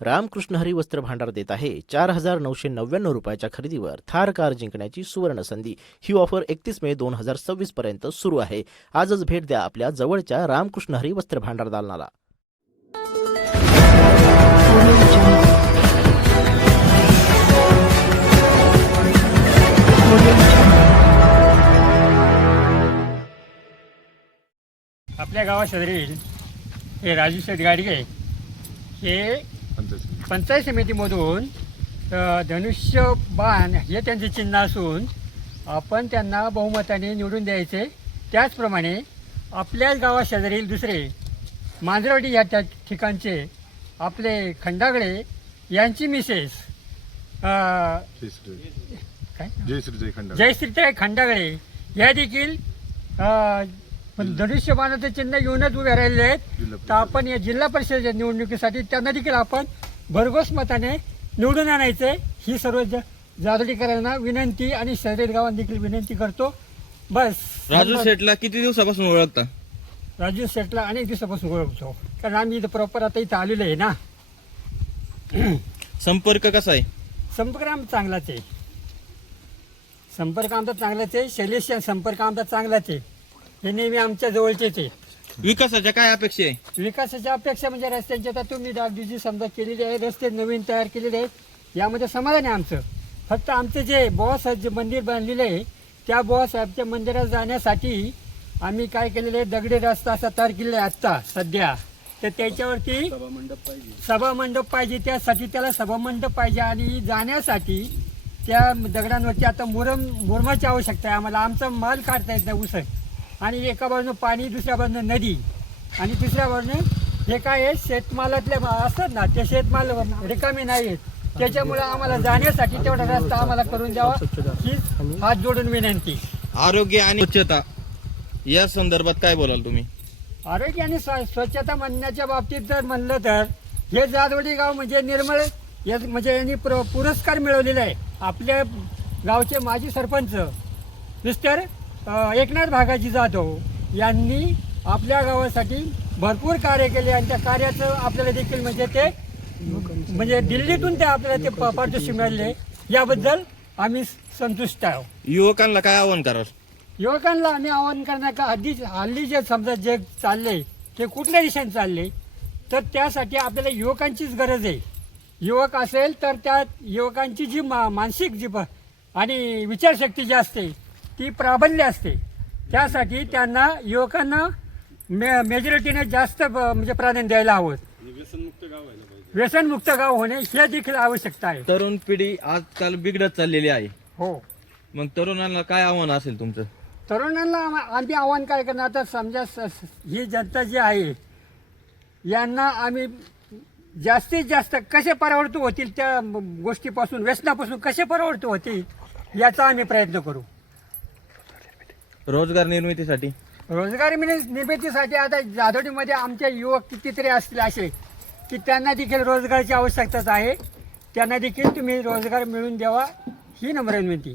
रामकृष्ण हरी वस्त्र भांडार देत आहे 4,999 रुपयाच्या खरेदीवर थार कार जिंकण्याची सुवर्ण संधी। ही ऑफर 31 मे 2026 पर्यंत सुरू आहे। आजच भेट द्या आपल्या जवळच्या रामकृष्ण हरी वस्त्र भांडार दालनाला। आपल्या गावाशेजारील हे राजू शेठ गाडगे हे पंचायत समितीमधून धनुष्यबाण हे त्यांचे चिन्ह असून आपण त्यांना बहुमताने निवडून द्यायचे। त्याचप्रमाणे आपल्याच गावाशेजारील दुसरे मांजरवाडी या त्या ठिकाणचे आपले खंडागळे यांची मिसेस काय जयश्रीताई खंडागळे या देखील धनुष्यबाणाचं चिन्ह घेऊनच उभे राहिलेले आहेत। तर आपण या जिल्हा परिषदेच्या निवडणुकीसाठी त्यांना देखील आपण भरघोस मताने निवडून आणायचे ही सर्व जादोडीकरांना विनंती आणि शहरी गावांना देखील विनंती करतो। बस। राजू शेठला किती दिवसापासून ओळखता? राजू शेठला अनेक दिवसापासून ओळखतो, कारण आम्ही इथं प्रॉपर आता इथं आलेलो आहे ना। संपर्क कसा आहे? संपर्क आमचा चांगलाच आहे, संपर्क आमचा चांगलाच आहे, शैलेश संपर्क आमचा चांगलाच आहे, हे नेहमी आमच्या जवळचेच आहे। विकासाच्या काय अपेक्षा आहे? विकासाच्या अपेक्षा म्हणजे रस्त्यांची आता तुम्ही डागडुजी समजा केलेली आहे, रस्ते नवीन तयार केलेले आहेत, यामध्ये समाधान आहे आमचं। फक्त आमचं जे बाबासाहेब जे मंदिर बांधलेलं आहे त्या बाबासाहेबच्या मंदिरात जाण्यासाठी आम्ही काय केलेलं आहे, दगडी रस्ता असा तयार केलेला आहे आत्ता सध्या। तर त्याच्यावरती सभामंडप पाहिजे, त्यासाठी त्याला सभामंडप पाहिजे आणि जाण्यासाठी त्या दगडांवरती आता मुरमाची आवश्यकता आहे आम्हाला। आमचा माल काढता येत नाही उसळ, आणि एका बाजूनं पाणी, दुसऱ्या बाजूनं नदी, आणि तिसऱ्या बाजूनं हे काय आहे शेतमालातले असतात ना, ते शेतमाल रिकामे नाही आहेत, त्याच्यामुळे आम्हाला जाण्यासाठी तेवढा रस्ता आम्हाला करून द्यावा ही हात जोडून विनंती। आरोग्य आणि स्वच्छता या संदर्भात काय बोलाल तुम्ही? आरोग्य आणि स्वच्छता म्हणण्याच्या बाबतीत जर म्हणलं तर हे जादवडी गाव म्हणजे निर्मळ म्हणजे यांनी पुरस्कार मिळवलेला आहे। आपल्या गावचे माजी सरपंच मिस्टर एकनाथ भागाजी जाधव यांनी आपल्या गावासाठी भरपूर कार्य केले, आणि त्या कार्याचं आपल्याला देखील म्हणजे ते म्हणजे दिल्लीतून ते आपल्याला ते पारितोषिक मिळाले, याबद्दल आम्ही संतुष्ट आहोत। युवकांना काय आव्हान कराल? युवकांना आम्ही आवाहन करणार का हल्ली जे समजा जग चालले ते कुठल्या दिशेने चालले, तर त्यासाठी आपल्याला युवकांचीच गरज आहे। युवक असेल तर त्या युवकांची जी मानसिक जी आणि विचारशक्ती जी असते ती प्राबल्य असते, त्यासाठी त्यांना युवकांना मेजॉरिटीने जास्त म्हणजे प्राधान्य द्यायला हवं। व्यसनमुक्त गाव होणे हे देखील आवश्यकता आहे। तरुण पिढी आजकाल बिघडत चाललेली आहे, हो। मग तरुणांना काय आव्हान असेल तुमचं? तरुणांना आम्ही आव्हान काय करणार, आता समजा ही जनता जी आहे यांना आम्ही जास्तीत जास्त कसे परावृत्त होतील त्या गोष्टीपासून, व्यसनापासून कसे परावृत्त होतील याचा आम्ही प्रयत्न करू। रोजगार निर्मितीसाठी निर्मितीसाठी आता जाधवडीमध्ये आमचे युवक कितीतरी असतील असे की त्यांना देखील रोजगाराची आवश्यकताच आहे, त्यांना देखील तुम्ही रोजगार मिळवून द्यावा ही नम्र विनंती।